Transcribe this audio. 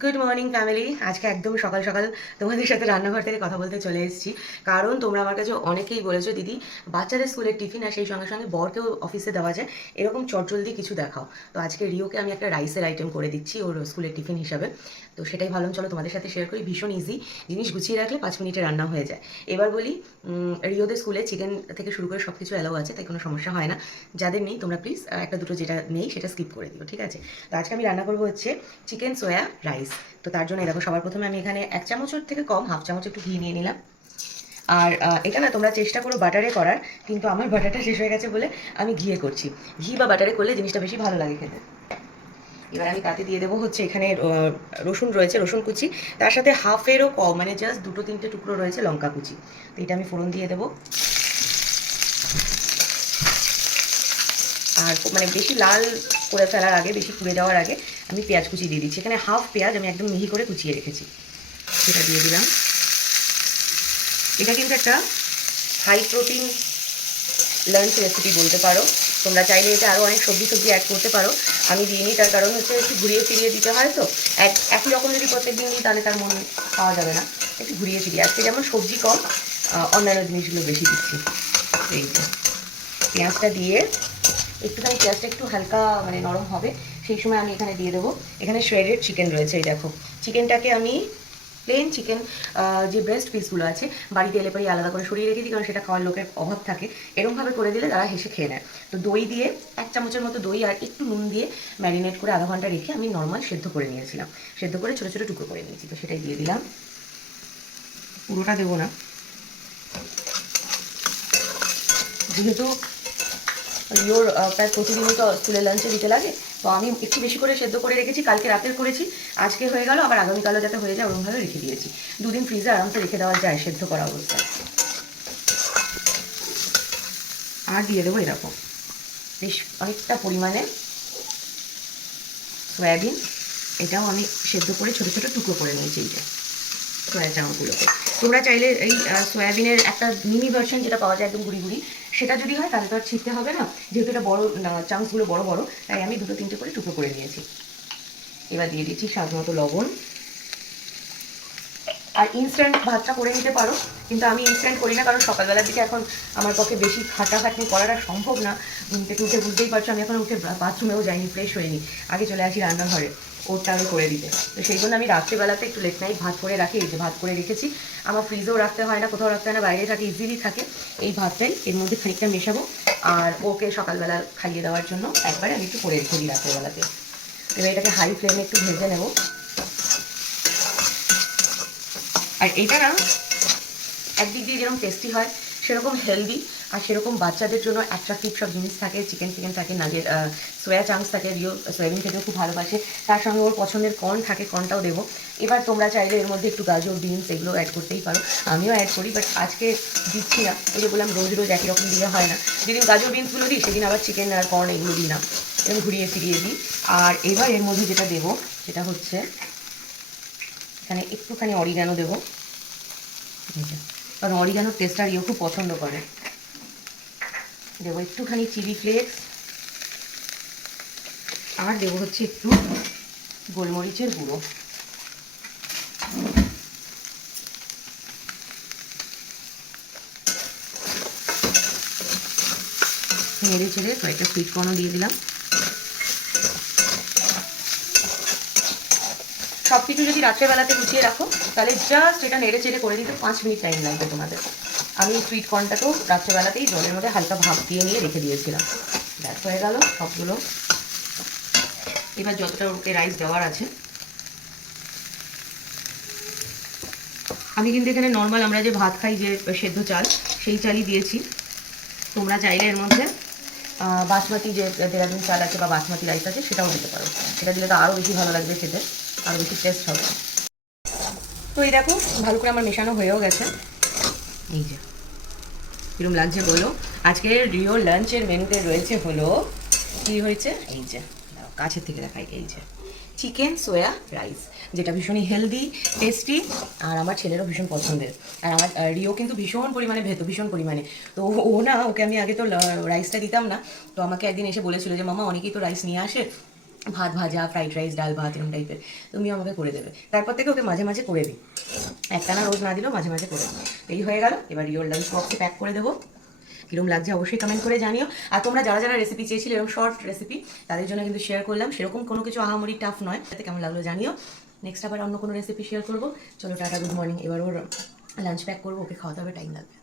Good morning family আজকে একদম সকাল সকাল তোমাদের সাথে রান্নাঘর থেকে কথা বলতে চলে এসেছি। কারণ তোমরা আমার কাছে অনেকেই বলেছ, দিদি, বাচ্চাদের স্কুলের টিফিন আর সেই সঙ্গে সঙ্গে বরকেও অফিসে দেওয়া যায়। এরকম চটজলদি কিছু দেখাও। তো আজকে রিওকে আমি একটা রাইসের আইটেম করে দিচ্ছি ওর স্কুলের টিফিন হিসাবে। তো সেটাই ভাবলাম, চলো তোমাদের সাথে শেয়ার করি। ভীষণ ইজি জিনিস গুছিয়ে রাখলে পাঁচ মিনিটে রান্না হয়ে যায়। এবার বলি রিওদের স্কুলে চিকেন থেকে শুরু করে সব কিছু অ্যালাউ আছে, তাই কোনো সমস্যা হয় না। যাদের নেই, তোমরা প্লিজ একটা দুটো যেটা নেই, সেটা স্কিপ করে দিও, ঠিক আছে? তো আজকে আমি রান্না করব হচ্ছে চিকেন সোয়া রাইস তো তার জন্য দেখো সবার প্রথমে আমি এখানে এক চামচের থেকে কম, হাফ চামচ একটু ঘি নিয়ে নিলাম। আর এটা না তোমরা চেষ্টা করো বাটারে করার, কিন্তু আমার বাটারটা শেষ হয়ে গেছে বলে আমি ঘিয়ে করছি। ঘি বা বাটারে করলে জিনিসটা বেশি ভালো লাগে খেতে। এবার আমি তাতে দিয়ে দেবো হচ্ছে এখানে রসুন রয়েছে, রসুন কুচি। তার সাথে হাফেরও কম মানে জাস্ট দুটো তিনটে টুকরো রয়েছে লঙ্কা কুচি। তো এটা আমি ফোড়ন দিয়ে দেবো। আর মানে বেশি লাল করে ফেলার আগে, বেশি পুড়ে যাওয়ার আগে আমি পেঁয়াজ কুচি দিয়ে দিচ্ছি। এখানে হাফ পেঁয়াজ আমি একদম মিহি করে কুচিয়ে রেখেছি। সেটা দিয়ে দিলাম। এটা কিন্তু একটা হাই প্রোটিন লাঞ্চ রেসিপি বলতে পারো। তোমরা চাইলে এটা আরও অনেক সবজি সবজি অ্যাড করতে পারো। আমি দিইনি তার কারণ হচ্ছে একটু ঘুরিয়ে ফিরিয়ে দিতে হয় তো। এক একই রকম যদি প্রত্যেক দিন দিই, তাহলে তার মন পাওয়া যাবে না। একটু ঘুরিয়ে ফিরিয়ে। আজকে যেমন সবজি কম অন্যান্য জিনিসগুলো বেশি দিচ্ছি। এই পেঁয়াজটা দিয়ে একটুখানি পেঁয়াজটা একটু হালকা মানে নরম হবে, সেই সময় আমি এখানে দিয়ে দেবো। এখানে শ্রেডেড চিকেন রয়েছে, এই দেখো। চিকেনটাকে আমি প্লেন চিকেন যে ব্রেস্ট পিসগুলো আছে, বাড়িতে এলে পরে আলাদা করে সরিয়ে রেখে দিই, কারণ সেটা খাওয়ার লোকের অভাব থাকে। এরকমভাবে করে দিলে তারা হেসে খেয়ে নেয়। তো দই দিয়ে, এক চামচের মতো দই আর একটু নুন দিয়ে ম্যারিনেট করে আধা ঘণ্টা রেখে আমি নর্মাল সেদ্ধ করে নিয়েছিলাম। সেদ্ধ করে ছোটো ছোটো টুকরো করে নিয়েছি, তো সেটাই দিয়ে দিলাম। পুরোটা দেবো না। যেহেতু ইয়োর প্রায় প্রতিদিনই তো স্কুলের লাঞ্চে দিতে লাগে। তো আমি একটু বেশি করে সেদ্ধ করে রেখেছি, কালকে রাতের করেছি। আজকে হয়ে গেল, আবার আগামীকালও যাতে হয়ে যায় ওরকমভাবে রেখে দিয়েছি। দুদিন ফ্রিজে আরামসে রেখে দেওয়া যায় সেদ্ধ করা অবস্থায়। আর দিয়ে দেবো এরকম। বেশ অনেকটা পরিমাণে সয়াবিন, এটাও আমি সেদ্ধ করে ছোটো ছোটো টুকরো করে নিয়েছি এইটা সয়া চাংগুলোকে তোমরা চাইলে এই সয়াবিনের একটা মিনি ভার্সন যেটা পাওয়া যায় একদম গুড়ি গুড়ি, সেটা যদি হয় তাহলে তো আর ছিঁড়তে হবে না, যেহেতু এটা বড়ো চাংসগুলো বড় বড়, তাই আমি দুটো তিনটে করে টুকরো করে নিয়েছি। এবার দিয়ে দিচ্ছি স্বাদ মতো লবণ আর ইনস্ট্যান্ট ভাতটা করে নিতে পারো। কিন্তু আমি ইনস্ট্যান্ট করি না, কারণ সকালবেলার দিকে এখন আমার পক্ষে বেশি খাটাখাটনি করাটা সম্ভব না। উঠে বুঝতেই পারছ, আমি এখন উঠে বাথরুমেও যাইনি ফ্রেশ হইনি। আগে চলে আসি রান্নাঘরে, ওরটা আমি করে দিতে। তো সেই জন্য আমি রাত্রেবেলাতে একটু লেট নাইট ভাত করে রাখি, এই যে ভাত করে রেখেছি। আমার ফ্রিজেও রাখতে হয় না, কোথাও রাখতে হয় না, বাইরে থাকে ইজিলি থাকে। এই ভাতটাই, এর মধ্যে খানিকটা মেশাবো। আর ওকে সকালবেলা খাইয়ে দেওয়ার জন্য একবারে আমি একটু করে রেখে দিই রাত্রেবেলাতে। এবার এটাকে হাই ফ্লেমে একটু ভেজে নেব। আর এটা না একদিক দিয়ে যেরকম টেস্টি হয়, সেরকম হেলদি আর সেরকম বাচ্চাদের জন্য অ্যাট্রাকটিভ সব জিনিস থাকে। চিকেন চিকেন থাকে নাগের সোয়া চাংস থাকে, রিও সয়াবিন খেতেও খুব ভালোবাসে। তার সঙ্গে ওর পছন্দের কর্ন থাকে কর্নটাও দেবো। এবার তোমরা চাইলে এর মধ্যে একটু গাজর বিনস এগুলো অ্যাড করতেই পারো। আমিও অ্যাড করি বাট আজকে দিচ্ছি না। ওই যে বললাম, রোজ রোজ একই রকম দিয়ে হয় না। যেদিন গাজর বিনসগুলো দিই, সেদিন আবার চিকেন আর কর্ন এগুলো দিই না। এরকম ঘুরিয়ে ফিরিয়ে দিই। আর এবার এর মধ্যে যেটা দেবো, সেটা হচ্ছে এখানে একটুখানি অরিগানো দেবো। কারণ অরিগানোর টেস্টটা ইও খুব পছন্দ করে। দেবো একটুখানি চিলি ফ্লেক্স আর দেবো হচ্ছে একটু গোলমরিচের গুঁড়ো। নেড়ে চেড়ে কয়েকটা সুইট কর্নও দিয়ে দিলাম। সব কিছু যদি রাত্রেবেলাতে গুছিয়ে রাখো, তাহলে জাস্ট এটা নেড়ে চেড়ে করে দিতে পাঁচ মিনিট টাইম লাগবে তোমাদের। আমি সুইট কর্নটাকেও রাত্রেবেলাতেই জলের মধ্যে হালকা ভাপ দিয়ে নিয়ে রেখে দিয়েছিলাম। ব্যাস হয়ে গেল সবগুলো। এবার যতটা ওকে রাইস দেওয়ার আছে। আমি কিন্তু এখানে নর্মাল আমরা যে ভাত খাই, যে সেদ্ধ চাল, সেই চালই দিয়েছি। তোমরা চাইলে এর মধ্যে বাসমতি যে দেরাদুন চাল আছে বা বাসমতি রাইস আছে, সেটাও দিতে পারো। সেটা দিলে তো আরও বেশি ভালো লাগবে খেতে। আরও বেশি টেস্ট হবে। তো এই দেখো, ভালো করে আমার মেশানো হয়েও গেছে। এই যে, কিরম লাগছে বলো? আজকে রিও লাঞ্চের মেনুতে রয়েছে হলো, কি হয়েছে? এই যে কাছের থেকে দেখাই, এই যে, চিকেন সোয়া রাইস, যেটা ভীষণই হেলদি টেস্টি আর আমার ছেলেরও ভীষণ পছন্দের। আর আমার রিও কিন্তু ভীষণ পরিমাণে ভেত, ভীষণ পরিমাণে। তো ও- ও না, ওকে আমি আগে তো রাইসটা দিতাম না। তো আমাকে একদিন এসে বলেছিল যে, মামা, অনেকেই তো রাইস নিয়ে আসে। ভাত ভাজা ফ্রাইড রাইস ডাল ভাত এরকম টাইপের তুমি আমাকে করে দেবে। তারপর থেকে ওকে মাঝে মাঝে করে দিই। একটা না রোজ না দিলেও মাঝে মাঝে করে দিই। এই হয়ে গেল। এবার ইয়োর লাঞ্চ বক্সে প্যাক করে দেবো। কীরকম লাগছে অবশ্যই কমেন্ট করে জানিও। আর তোমরা যারা যারা রেসিপি চেয়েছিলে, এরকম শর্ট রেসিপি তাদের জন্য কিন্তু শেয়ার করলাম। সেরকম কোনো কিছু আহামরি টাফ নয়। তাতে কেমন লাগল জানিও। নেক্সট আবার অন্য কোনো রেসিপি শেয়ার করব। চলো টাটা গুড মর্নিং এবার ওর লাঞ্চ প্যাক করব, ওকে খাওয়াতে হবে টাইম লাগবে।